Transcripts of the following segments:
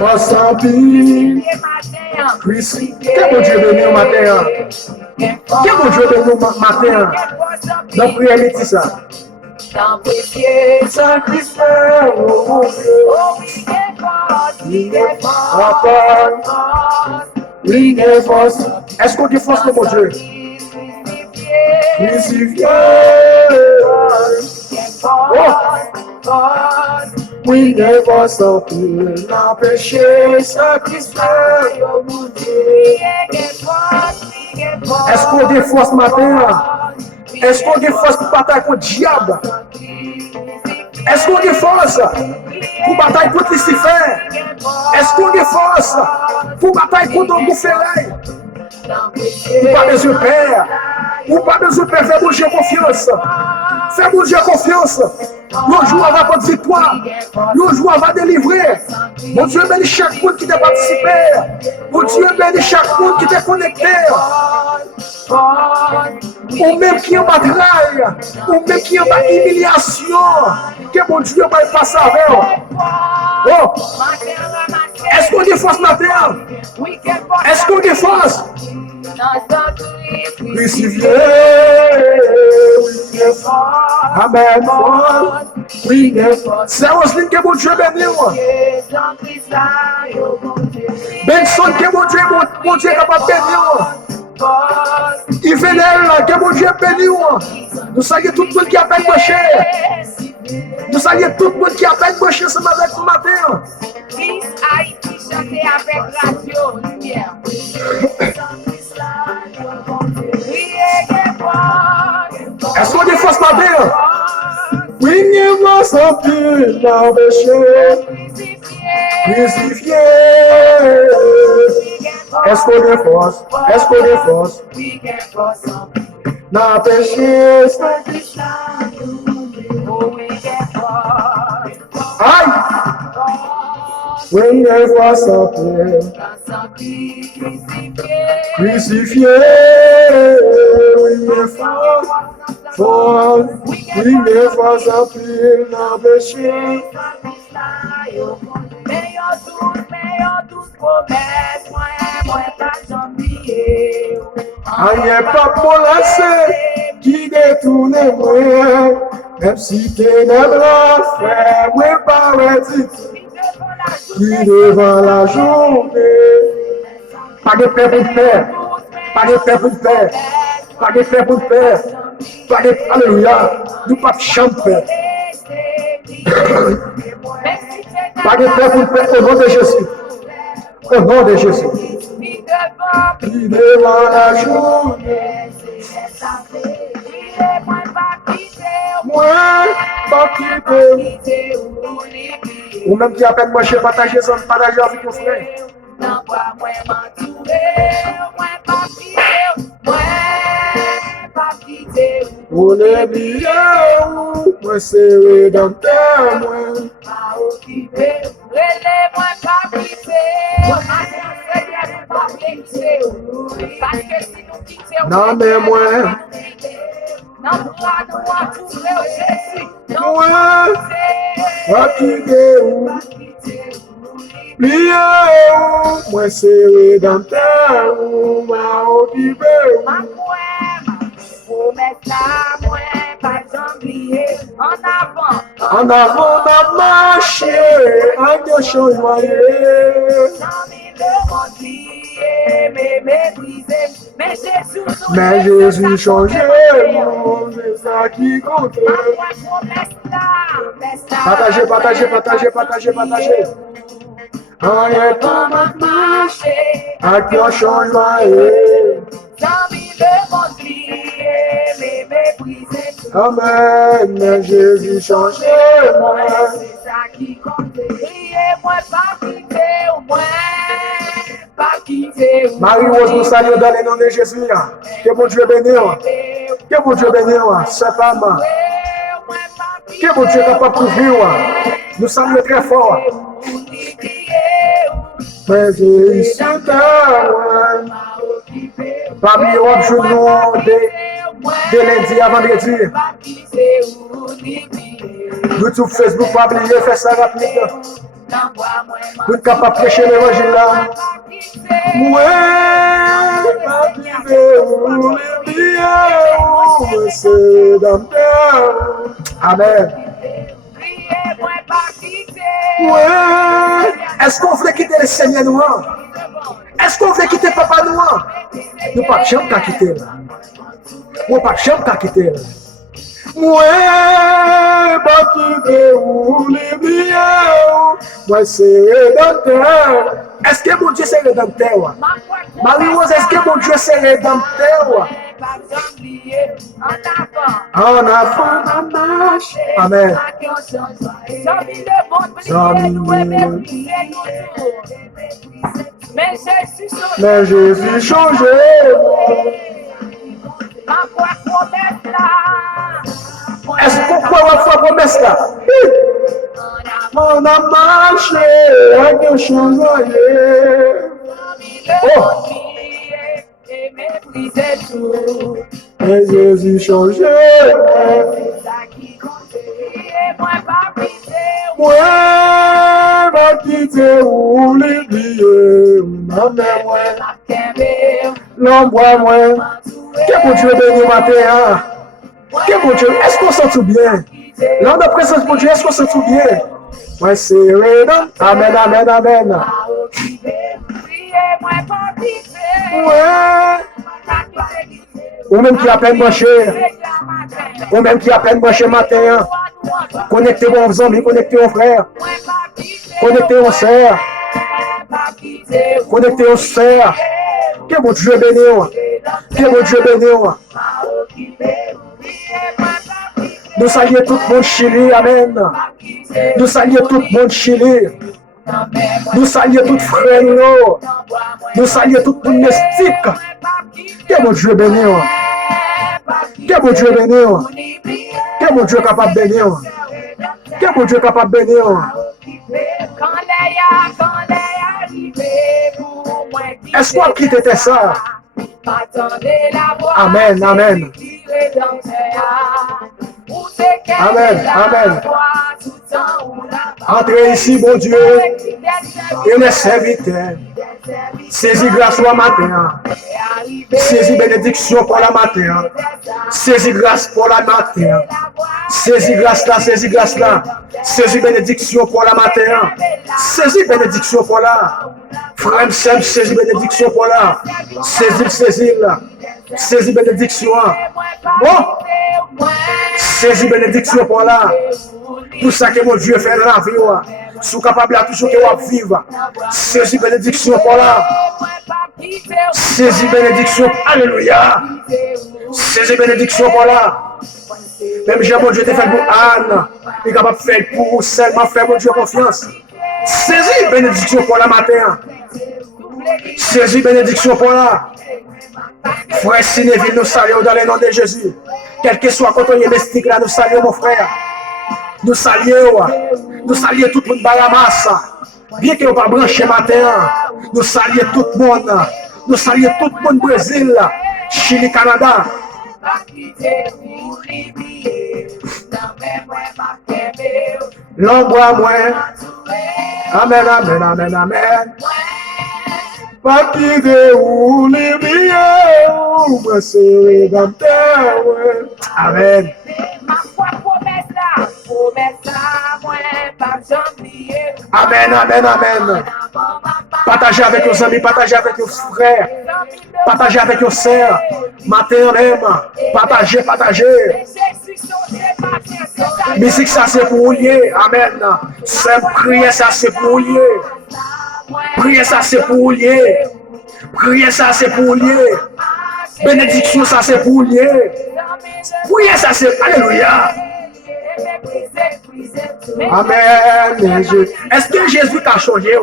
force en pile. Christ, que bon Dieu béni au matin. Que bon Dieu béni au matin. Dans prière, il dit ça. Dans prier, Saint-Christ, oh mon Dieu. il est fort, Papa, il est force. Est-ce qu'on dit force de mon Dieu? Crucifié. Oui, il force en pile. N'empêcher sacrifier, oh mon Dieu. Est-ce qu'on dit force matin? Est-ce qu'on dit force pour bataille contre le diable? Est-ce qu'on dit force pour bataille contre Lucifer? Est-ce qu'on dit force pour bataille contre le goufferet? Ou pas besoin de père? Ou pas besoin de père? Fais mon Dieu confiance. Fais mon Dieu confiance. Le jour va pas de victoire. Le jour va délivrer. Mon Dieu bénit chaque monde qui t'a participé. Mon Dieu bénit chaque monde qui t'a connecté. Ou même qui est en bataille. Ou même qui est en humiliation. Que mon Dieu va passer avec. Oh! Est-ce qu'on défonce la terre? Est-ce qu'on défonce? Crucifié, oui, amen, oui, c'est Roselyne que mon Dieu bénit. Benson que mon Dieu est capable de bénir. Yvenel que mon Dieu bénit. Nous saluons tout le monde qui a peine branché. Nous saluons tout le monde qui a peine branché ce matin. Haïti chanter avec radio lumière. Est-ce qu'on défonce ma terre? Oui, il va s'emplir l'empêcher. Crucifié. Est-ce qu'on défonce? Est-ce qu'on défonce? N'empêcher. Aïe! Oui, il va s'emplir. Crucifié. Oui, il fort. Oui, il va s'emplir l'empêcher. Aïe, pas pour laisser qui détourne moi. Même si ténèbres fait, oui, pas qui devant la journée. Pas de paix pour le père. Pas de paix pour le père. Pas de paix pour le père. Pas de alléluia. Nous pas de chambre. Pas de paix pour le père au nom de Jésus. Au nom de Jésus. Qui devant la journée. Moi, pas quitter. Ou même qui appelle moi, je vais partager son partage avec mon frère. Pour les billets, moi serré dans ta moi. Non mais moi. Moi, pas quitter où. Plié où, moi serré dans ta où, ma occupé où. En avant, on a marché, avec des choses joyeuses. Mais Jésus change, c'est ça qui compte. Partagez, partagez, partagez, partagez, partagez. On est pas marché, avec des choses joyeuses. Amen, mais Jésus change moi. C'est ça qui compte. Priez-moi, pas quitter moi. Pas quitter moi. Marie-Rose, nous saluons dans le nom de Jésus. Que mon Dieu bénisse. Que mon Dieu bénisse. C'est pas mal. Que mon Dieu est capable de couvrir. Nous saluons très fort. Mais Jésus chante moi. Parmi les jours de lundi à vendredi. YouTube, Facebook, pas oublier, faire ça rapide. Pour être capable de prêcher l'évangile là. Moi, pas quitter ou c'est dans Amen. Ouais. Est-ce qu'on veut quitter le Seigneur noir? Est-ce qu'on veut quitter Papa noir? Nous pas de chambre qu'à quitter là. Nous pas de chambre qu'à quitter là. Moi, pas quitter ou les biens. Moi, c'est rédempteur. Est-ce que mon Dieu c'est rédempteur? Marie-Rose, est-ce que mon Dieu c'est rédempteur? En avant, en marche. Amen. Mais Jésus changé. Est-ce qu'on croit la foi promesse là? On a marché avec un changé. Oh! Mais Jésus changé. Moi, va quitter où les billets. Maman, moi. L'ombre, moi. Qu'est-ce que Dieu béni matin? Qu'est-ce que Dieu? Est-ce qu'on sent tout bien? Là, on a présence pour Dieu, est-ce qu'on sent tout bien? Moi, c'est rédempteur. Amen, amen, amen. Ouais. Ou même qui a peine branché. Ou même qui a peine branché matin. Connectez vos amis, connectez vos frères. Connectez vos sœurs. Connectez vos sœurs. Que bon Dieu béni. Que bon Dieu béni. Nous saluons tout le monde Chili, amen. Nous saluons tout le monde Chili. Nous saluons tout frère. Nous saluons tout le monde mystique. Que bon Dieu béni. Que bon Dieu béni. Que bon Dieu capable de bénir. Que bon Dieu capable de bénir. Est-ce qu'on quitte tes sœurs? Amen, amen. Amen, amen. Entrez ici, bon Dieu, et les serviteurs. Saisis grâce pour la matin. Saisis bénédiction pour la matin. Saisis grâce pour la matin. Saisis grâce là, saisis grâce là. Saisis bénédiction pour la matin. Saisis bénédiction pour la. Frère, saisis bénédiction pour la. Saisis là. Saisis bénédiction. Bon. Saisis bénédiction pour là. Tout ça que mon Dieu fait dans la vie. Sous capable à toujours que vous vivre. Saisis bénédiction pour là. Saisis bénédiction. Alléluia. Saisis bénédiction pour là. Même j'ai mon Dieu te fait pour Anne. Il est capable de faire pour seulement faire mon Dieu confiance. Saisis bénédiction pour la matin. Saisis bénédiction pour là. Frère Sinéville, nous saluons dans le nom de Jésus. Quel que soit quand on est mystique là, nous saluons mon frère. Nous saluons tout le monde dans la masse. Bien que nous pas branché matin, nous saluons tout le monde. Nous saluons tout le monde Brésil, Chili, Canada. L'ombre à moi. Amen, amen, amen, amen. Pas quitter où les billets, moi c'est rédempteur. Amen. Amen, amen, amen. Partagez avec vos amis, partagez avec vos frères, partagez avec vos sœurs. Matin même, partagez, partagez. Musique ça c'est pour lier, amen. C'est prier ça c'est pour lier. Prier ça c'est pour lier. Prier ça c'est pour lier. Bénédiction ça c'est pour lier. Prier ça c'est alléluia. Amen. Est-ce que Jésus t'a changé?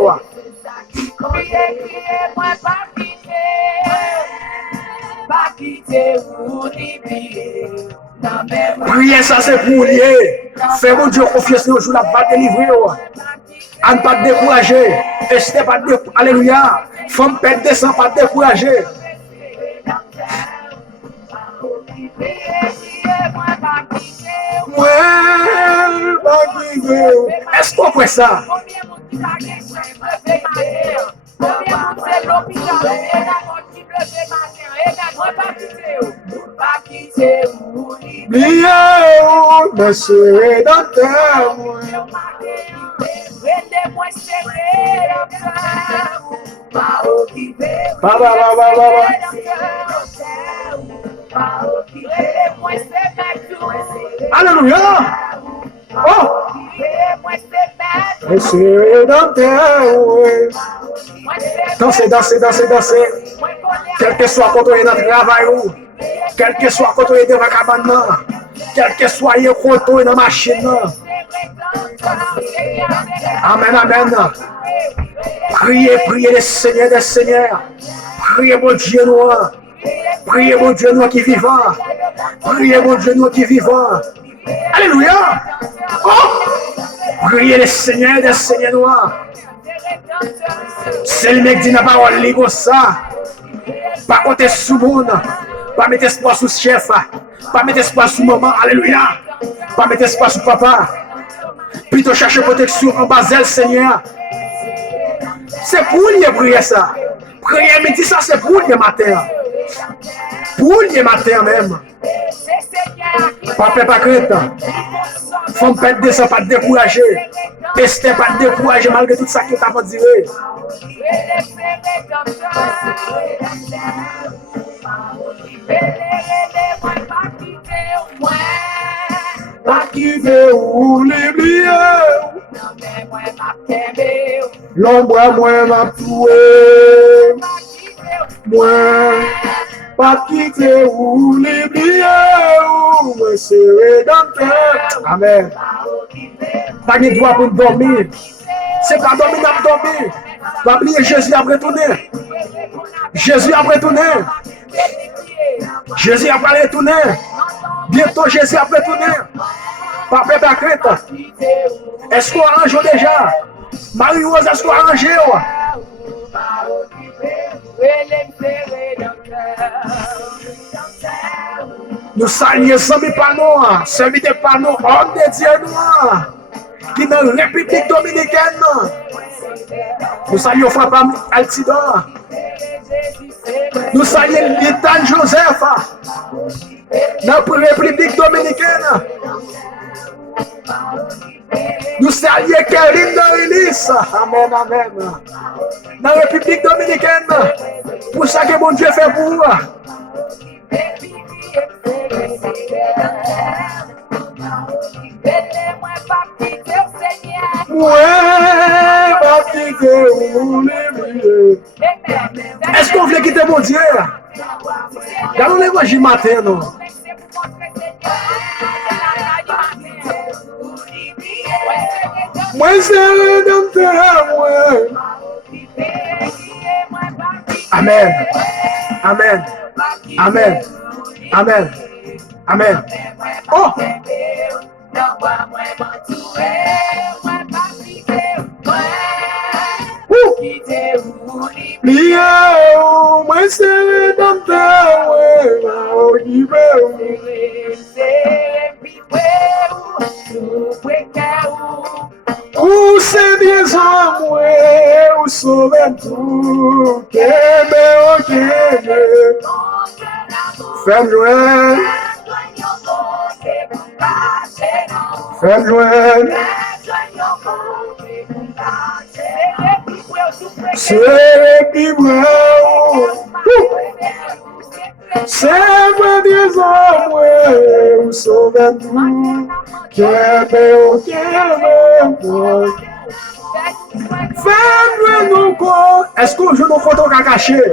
Prier ça c'est pour lier. Fais mon Dieu confiance au jour la va délivrer. À ne pas te décourager. Esther pas te décourager. Alléluia. Femme pète descend pas te décourager. Ouais, pas privé. Est-ce qu'on fait ça? Oublié, mais c'est dans terre. Alléluia. Oh! Mais c'est dans terre. Dansez, dansez, dansez, dansez. Quel que soit quand on est dans le travail, quel que soit quand on est devant la cabane, quel que soit quand on est dans la machine. Amen, amen. Priez, priez les seigneurs des seigneurs. Priez mon Dieu noir. Priez mon Dieu noir qui est vivant. Priez mon Dieu noir qui est vivant. Alléluia. Oh! Priez les seigneurs des seigneurs noirs. C'est le mec qui n'a pas parole comme ça. Pas compter sous le monde. Pas mettre espoir sous le chef. Pas mettre espoir sous maman. Alléluia. Pas mettre espoir sous papa. Plutôt chercher protection en bas d'elle, Seigneur. C'est pour lui prier ça. Prier midi, ça c'est pour lui matin. Pour lui matin même. Papa, pas crainte. Faut pas te descendre, pas te décourager. Tester, pas te décourager malgré tout ça que tu as pas dit. Pas quitter ou l'oublier. L'ombre, moi, m'a tué. Moi, pas quitter ou l'oublier. Moi, c'est rédempteur. Amen. Pas de droit pour dormir. C'est pas dormir, n'a dormir. Pas oublier Jésus a retourné. Jésus a retourné. Jésus a retourné. Bientôt Jésus a retourné. Papa ta crête. Est-ce qu'on arrange déjà? Marie-Rose, est-ce qu'on arrange? Nous saluons Sami Pano, Sami de Pano, homme de Dieu noir, qui est dans la République dominicaine. Nous saluons Frère Altidor. Nous saluons Lithan Joseph, dans la République dominicaine. Nous saluons Karine Dorilis. Amen, amen. Dans la République dominicaine. Pour ça que mon Dieu fait pour vous. Est-ce qu'on veut quitter mon Dieu? Dans l'évangile matin, non? Moi, c'est rédempteur, moi. Amen. Amen. Amen. Amen. Amen. Oh! Moi, c'est rédempteur, ou c'est des hommes, ou sauvez tout, fais-moi loin, fais-moi loin, c'est qui c'est vrai des hommes, ou sauvez tout, fais-moi nous corps. Est-ce que je nous compte à cacher?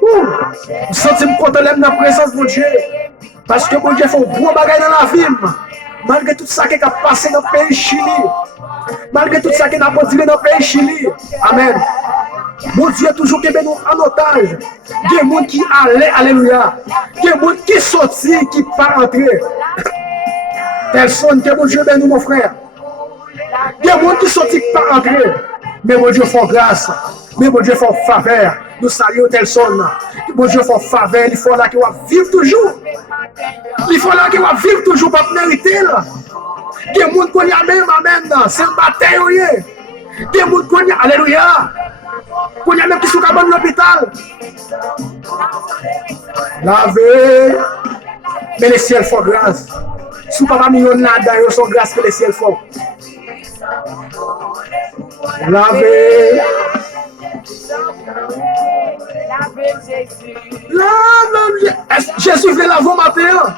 Vous sentez me compter dans la présence de Dieu. Parce que mon Dieu fait un gros bagage dans la vie. Malgré tout ça qui a passé dans le pays Chili. Malgré tout ça qui a passé dans le pays Chili. Amen. Mon Dieu toujours qui nous en otage. Il y a des gens qui allaient, alléluia. Il y a des gens qui sortent, qui pas entrer. Personne que mon Dieu ben nous, mon frère. Il y a des gens qui sortent, qui pas entrer. Mais mon Dieu fait grâce. Mais mon Dieu fait faveur. Nous saluons tel son. Bon Dieu, il faut faveur, il faut là qu'il va vivre toujours. Il faut là qu'il va vivre toujours pour mériter. Il y a des gens qui connaissent même, amen. C'est une bataille. Il y a des gens qui connaissent, alléluia. Il y a même qui sont dans l'hôpital. Laver. Mais les ciels font grâce. Si vous n'avez pas mis nada, ils sont grâce que les ciels font. Laver. Jésus vient laver matin.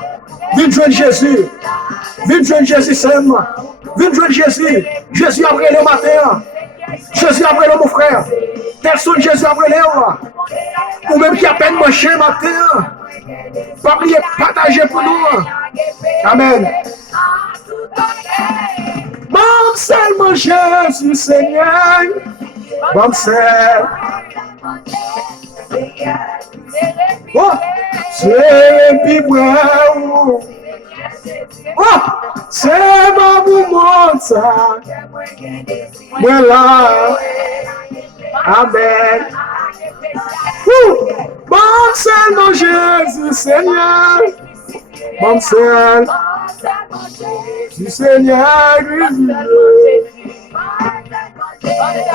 Viens joindre Jésus. Viens joindre Jésus seulement. Viens joindre Jésus. Jésus après le matin. Jésus après le mon frère. Personne Jésus après le. Ou même qui a peine manché matin. Pas oublier partager pour nous. Amen. Bon seulement Jésus Seigneur. Bon seulement. Oh, c'est piboué. Oh, c'est ma moumon ça. Voilà. Amen. Bon seulement Jésus Seigneur. Bon seulement du Seigneur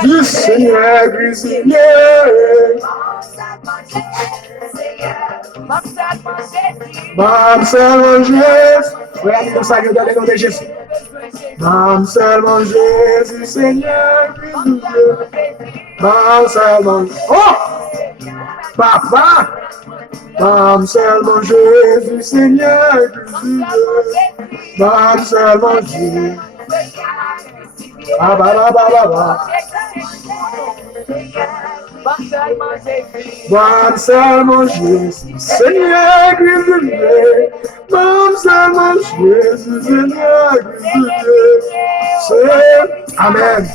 du Seigneur grisillé. Bam seulement Jésus. Frère, nous saluons dans le nom de Jésus. Bam seulement Jésus, Seigneur grisillé. Bam seulement. Oh! Papa! Bam seulement Jésus, Seigneur grisillé. Bam seulement Jésus. Ah, bah, bah, bah, bah, bah. Bam seulement Jésus, Seigneur grisillé. Bam seulement Jésus, Seigneur grisillé. Amen.